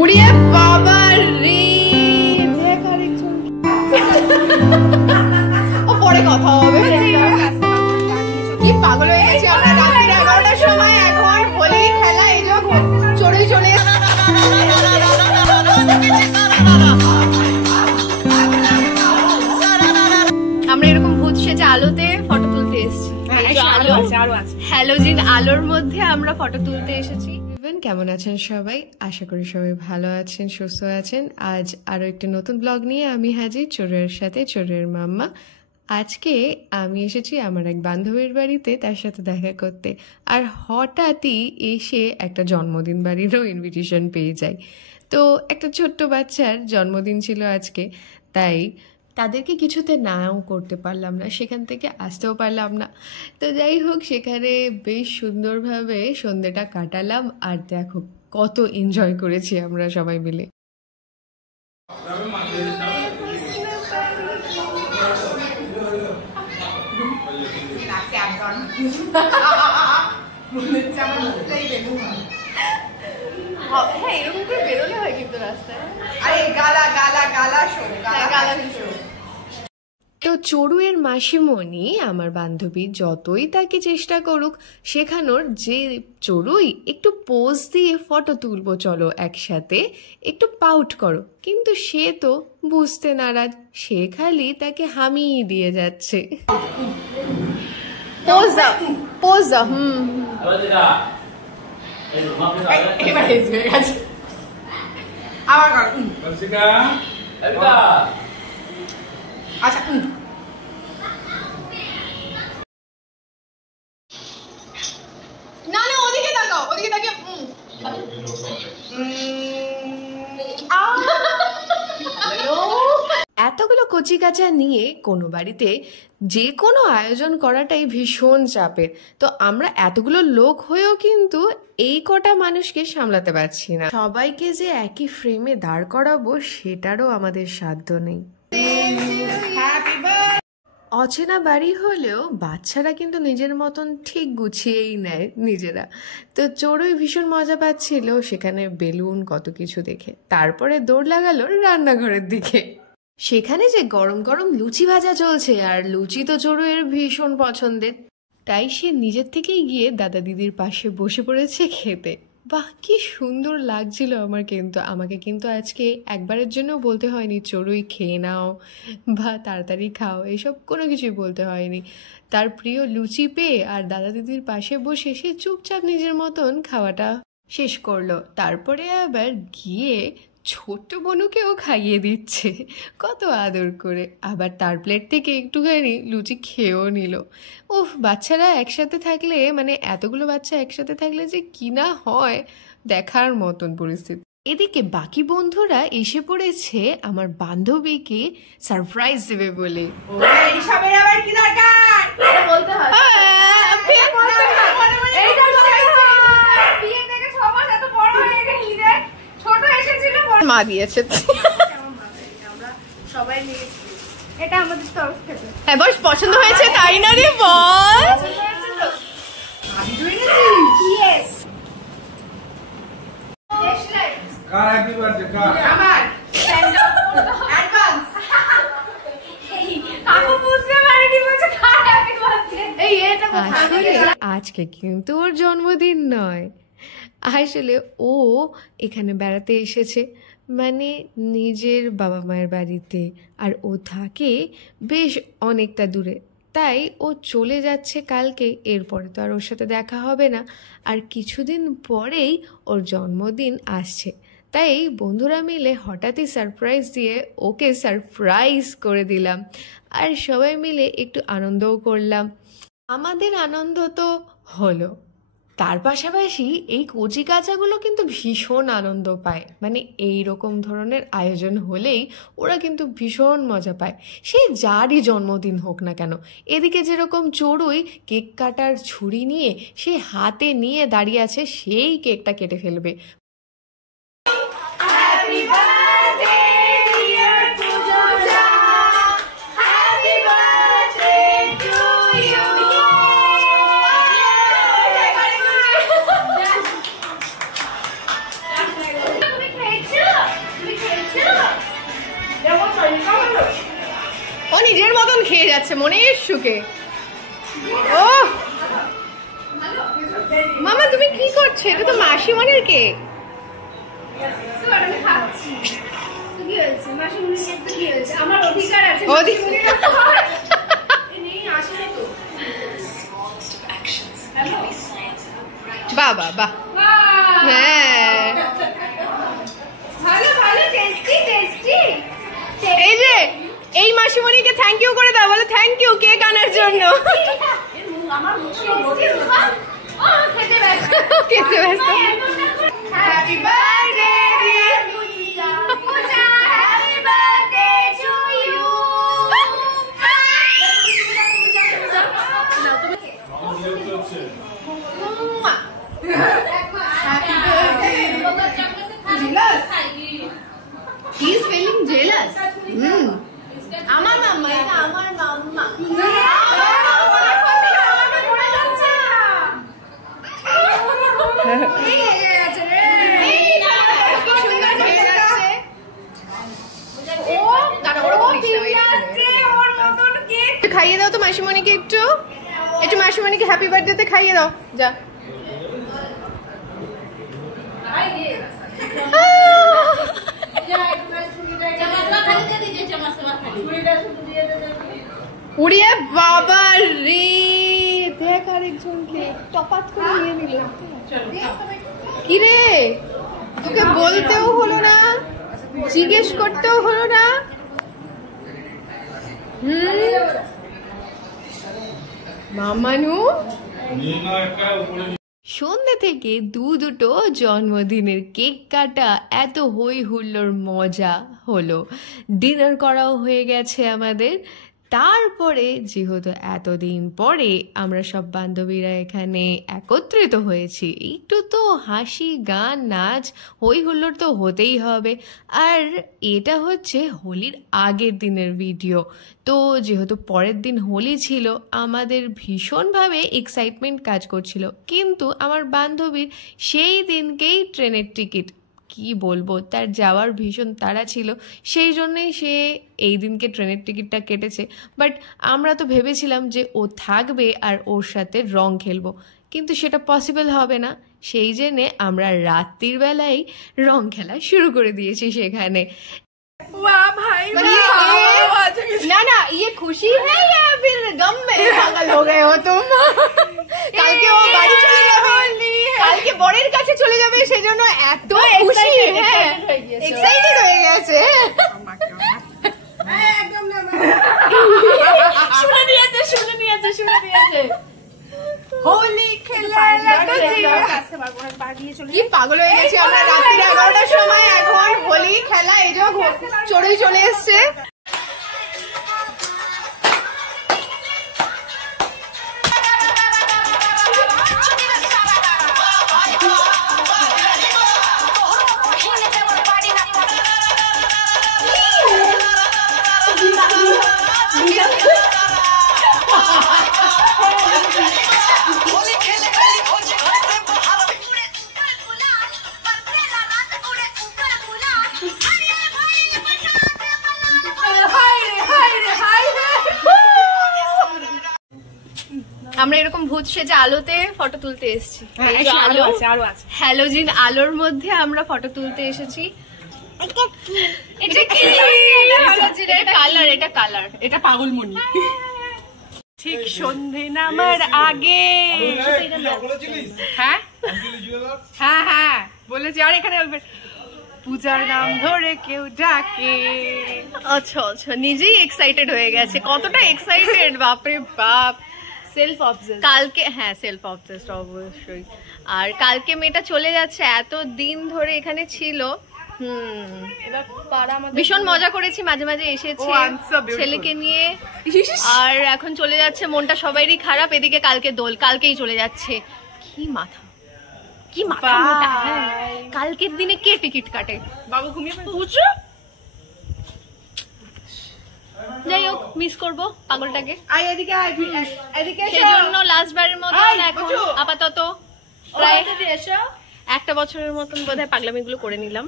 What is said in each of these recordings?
উড়িয়ে বাবা রে, ও পরে কথা হবে। কি পাগল হয়ে গেছি আমরা, রাত্রি 11টার সময় এখন হোলি খেলা, এই যে চড়ে চলে আমরা এরকম ভূত সেজে আলোতে ফটো তুলতে এসেছি। হ্যালোজিন আলোর মধ্যে আমরা ফটো তুলতে এসেছি। কেমন আছেন সবাই? আশা করি সবাই ভালো আছেন, সুস্থ আছেন। আজ আরো একটি নতুন ব্লগ নিয়ে আমি হাজির, চোরের সাথে, চোরের মাম্মা। আজকে আমি এসেছি আমার এক বান্ধবীর বাড়িতে তার সাথে দেখা করতে, আর হঠাৎই এসে একটা জন্মদিন বাড়িরও ইনভিটেশন পেয়ে যাই। তো একটা ছোট্ট বাচ্চার জন্মদিন ছিল আজকে, তাই তাদেরকে কিছুতে নাও করতে পারলাম না, সেখান থেকে আসতেও পারলাম না। তো যাই হোক, সেখানে বেশ সুন্দরভাবে সন্ধ্যেটা কাটালাম, আর দেখো কত এনজয় করেছি আমরা সবাই মিলে। হ্যাঁ, এরকম করে বেরোলে হয় কিন্তু রাস্তায়। তো চড়ুয়ের মাসিমণি আমার বান্ধবী যতই তাকে চেষ্টা করুক শেখানোর যে চড়ুই একটু পোজ দিয়ে ফটো তুলবো, চলো একসাথে, একটু পাউট করো, কিন্তু সে তো বুঝতে নারাজ, সে খালি তাকে হামিয়ে দিয়ে যাচ্ছে। পোজ দাও, পোজ দাও। আচ্ছা, না না, ওদিকে তাকাও, ওদিকে তাকিয়ে এতগুলো কচি কাঁচা নিয়ে কোনো বাড়িতে যে কোনো আয়োজন করাটাই ভীষণ চাপের। তো আমরা এতগুলো লোক হয়েও কিন্তু এই কটা মানুষকে সামলাতে পারছি না। সবাইকে যে একই ফ্রেমে দাঁড় করাবো সেটারও আমাদের সাধ্য নেই। অচেনা বাড়ি হলেও বাচ্চারা কিন্তু নিজের মতন ঠিক গুছিয়েই নেয় নিজেরা। তো চড়ুই ভীষণ মজা পাচ্ছিল সেখানে বেলুন কত কিছু দেখে, তারপরে দৌড় লাগালো রান্নাঘরের দিকে। সেখানে যে গরম গরম লুচি ভাজা চলছে, আর লুচি তো চড়ুইয়ের ভীষণ পছন্দের, তাই সে নিজের থেকেই গিয়ে দাদা দিদির পাশে বসে পড়েছে খেতে। বাহ, কি সুন্দর লাগছিল আমার। কিন্তু আমাকে কিন্তু আজকে একবারের জন্য বলতে হয়নি চড়ুই খেয়ে নাও বা তাড়াতাড়ি খাও, এইসব কোনো কিছুই বলতে হয়নি। তার প্রিয় লুচি পেয়ে আর দাদা দিদির পাশে বসে সে চুপচাপ নিজের মতন খাওয়াটা শেষ করলো। তারপরে আবার গিয়ে ছোট্ট বনুকেও খাইয়ে দিচ্ছে কত আদর করে, আবার তার প্লেট থেকে একটুখানি লুচি খেয়েও নিল। ওহ, বাচ্চারা একসাথে থাকলে, মানে এতগুলো বাচ্চা একসাথে থাকলে যে কি না হয় দেখার মতন পরিস্থিতি। এদিকে বাকি বন্ধুরা এসে পড়েছে আমার বান্ধবীকে সারপ্রাইজ দেবে বলে। মা দিয়েছে, এটা আমাদের তরফ থেকে। হ্যাঁ বস, পছন্দ হয়েছে তাই না রে? বস আজকে কিন্তু ওর জন্মদিন নয়, আসলে ও এখানে বেড়াতে এসেছে, মানে নিজের বাবা মায়ের বাড়িতে, আর ও থাকে বেশ অনেকটা দূরে, তাই ও চলে যাচ্ছে কালকে। এরপরে তো আর ওর সাথে দেখা হবে না, আর কিছুদিন পরেই ওর জন্মদিন আসছে, তাই বন্ধুরা মিলে হঠাৎই সারপ্রাইজ দিয়ে ওকে সারপ্রাইজ করে দিলাম, আর সবাই মিলে একটু আনন্দও করলাম। আমাদের আনন্দ তো হলো, তার পাশাপাশি এই কচি কাচাগুলো কিন্তু ভীষণ আনন্দ পায়, মানে এই রকম ধরনের আয়োজন হলেই ওরা কিন্তু ভীষণ মজা পায়, সে যারই জন্মদিন হোক না কেন। এদিকে যেরকম চড়ুই কেক কাটার ছুরি নিয়ে সে হাতে নিয়ে দাঁড়িয়ে আছে, সেই কেকটা কেটে ফেলবে। গেছে মনের সুখে। ও মামা তুমি কি করছো? এটা তো মাসিমণির কেক। আমার অধিকার আছে। বাবা বাহ, হ্যাঁ ভালো ভালো, টেস্টি টেস্টি। এই যে এই মাসিমণিকে থ্যাংক ইউ করে দাও, বলে থ্যাংক ইউ কেক আনার জন্য। খেতে ব্যস্ত। খেতে ব্যস্ত। Happy birthday dear Puja, happy birthday to you. Happy birthday. He is feeling jealous. আমার মাম্মা, এটা আমার মাম্মা। খাইয়ে দাও তো মাসিমণিকে, একটু একটু মাসিমণিকে হ্যাপি বার্থডেতে খাইয়ে দাও যা। উড়িয়ে বাবা রে, দেখ আরেকজনকে টপাত করে নিয়ে নিল। কি রে, তোকে বলতেও হলো না, জিজ্ঞেস করতেও হলো না। মামানু সন্ধ্যে থেকে দুটো জন্মদিনের কেক কাটা, এত হই হুল্লোড় মজা হলো, ডিনার করাও হয়ে গেছে আমাদের। তারপরে যেহেতু এতদিন পরে আমরা সব বান্ধবীরা এখানে একত্রিত হয়েছি, একটু তো হাসি গান নাচ হই হুল্লোড় তো হতেই হবে। আর এটা হচ্ছে হোলির আগের দিনের ভিডিও, তো যেহেতু পরের দিন হোলি ছিল আমাদের ভীষণভাবে এক্সাইটমেন্ট কাজ করছিল। কিন্তু আমার বান্ধবীর সেই দিনকেই ট্রেনের টিকিট, কি বলবো, তার যাওয়ার ভীষণ তাড়া ছিল, সেই জন্যই সে এই দিনকে ট্রেনের টিকিটটা কেটেছে। বাট আমরা তো ভেবেছিলাম যে ও থাকবে আর ওর সাথে রং খেলবো, কিন্তু সেটা পসিবল হবে না। সেই জন্যে আমরা রাত্রির বেলায় রং খেলা শুরু করে দিয়েছি সেখানে। ना ना ये खुशी है या फिर गम में पागल हो गए हो तुम? কালকে ও বাড়ি চলে যাবে, কালকে বরের কাছে চলে যাবে, সেই জন্য এত খুশি, হ্যাঁ এক্সাইটেড হয়ে গেছে। শুনে নিয়েছে হোলি খেলা কি পাগল হয়ে গেছি আমরা। রাত্রি 11টার সময় এখন হোলি খেলা, এই যে চড়েই চলে এসছে। আমরা এরকম ভূত সেজে আলোতে ফটো তুলতে এসেছি। হ্যালোজিন আলোর মধ্যে আমরা ফটো তুলতে এসেছি। এটা কালার, এটা পাগলমণি। ঠিক সন্ধে নামার আগে, হ্যাঁ হ্যাঁ হ্যাঁ বলেছি। আর এখানে পূজার নাম ধরে কেউ ডাকে। আচ্ছা আচ্ছা, নিজেই এক্সাইটেড হয়ে গেছে। কতটা এক্সাইটেড, বাপরে বাপ। সেলফ অবসেসড কালকে, হ্যাঁ সেলফ অবসেসড অবশ্যই। আর কালকে মেয়েটা চলে যাচ্ছে, এত দিন ধরে এখানে ছিল। ভীষণ মজা করেছি, মাঝে মাঝে এসেছে ছেলেকে নিয়ে, আর এখন চলে যাচ্ছে। মনটা সবারই খারাপ। এদিকে কালকে দোল, কালকেই চলে যাচ্ছে। কি মাথা, কি মাথা মোটা। কালকের দিনে কে টিকিট কাটে? বাবু ঘুমিয়ে পড়ছে। যাই হোক, মিস করবো পাগলটাকে। সেজন্য লাস্ট বারের মতো এখন আপাতত প্রায় 1 বছরের মতন বোধহয় পাগলামিগুলো করে নিলাম।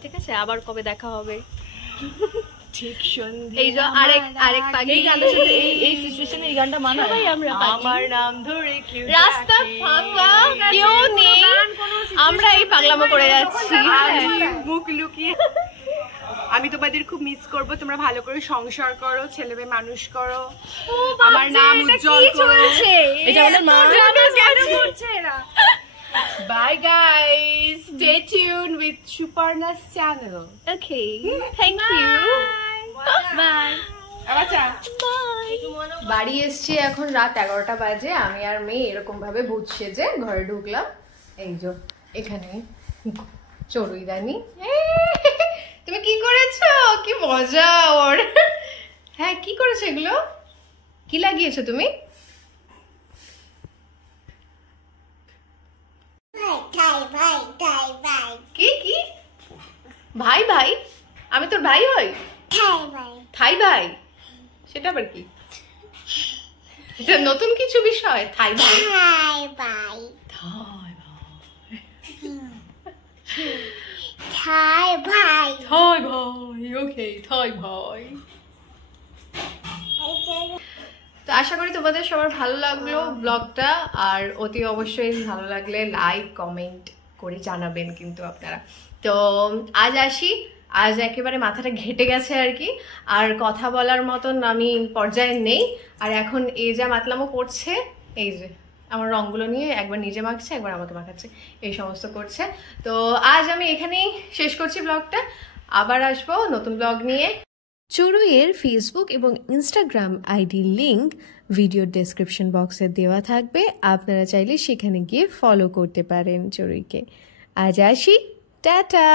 ঠিক আছে, আবার কবে দেখা হবে ঠিক সন্ধে এই যে আরেক পাখি এই গানটার সাথে এই সিচুয়েশনে এই গানটা মানায় সবাই আমরা পাখি। আমার নাম ধরে কেউ রাস্তা ডাকে। ফাঁকা, কেউ নেই, আমরা এই পাগলামো করে যাচ্ছি। আমি মুখ লুকিয়ে আমি তোমাদের খুব মিস করব। তোমরা ভালো করে সংসার করো, ছেলে মেয়ে মানুষ করো, আমার নাম উজ্জ্বল করো। এটা আমাদের মা। Bye guys, stay tuned with Suparna's channel. Okay, thank you, bye. আবার চা। বাড়ি এসছি এখন রাত 11টা বাজে। আমি আর মেয়ে এরকম ভাবে ভূত সেজে ঘরে ঢুকলাম। এই যে এখানে চড়ুইদানি। তুমি কি করেছো? কি মজা ওর। হ্যাঁ, কি করেছো এগুলো? কি লাগিয়েছো তুমি? কি কি ভাই ভাই? আমি তোর ভাই হই? থাই ভাই? সেটা আবার কি? এটা নতুন কিছু বিষয়। থাই ভাই, থাই ভাই, থাই ভাই, ওকে, থাই ভাই। তো আশা করি তোমাদের সবার ভালো লাগলো ব্লগটা। আর অতি অবশ্যই ভালো লাগলে লাইক কমেন্ট করে জানাবেন কিন্তু আপনারা। তো আজ আসি। আজ একেবারে মাথাটা ঘেটে গেছে আর কি, আর কথা বলার মতন আমি পর্যায়ে নেই। আর এখন এই যা মাতলামো করছে, এই যে আমার রঙগুলো নিয়ে একবার নিজে মাখছে, একবার আমাকে মাখাচ্ছে, এই সমস্ত করছে। তো আজ আমি এখানেই শেষ করছি ব্লগটা। আবার আসবো নতুন ব্লগ নিয়ে। চড়ুইয়ের ফেসবুক এবং ইনস্টাগ্রাম আইডির লিঙ্ক ভিডিও ডেসক্রিপশন বক্সে দেওয়া থাকবে। আপনারা চাইলে সেখানে গিয়ে ফলো করতে পারেন চড়ুইকে। আজ আসি, টাটা।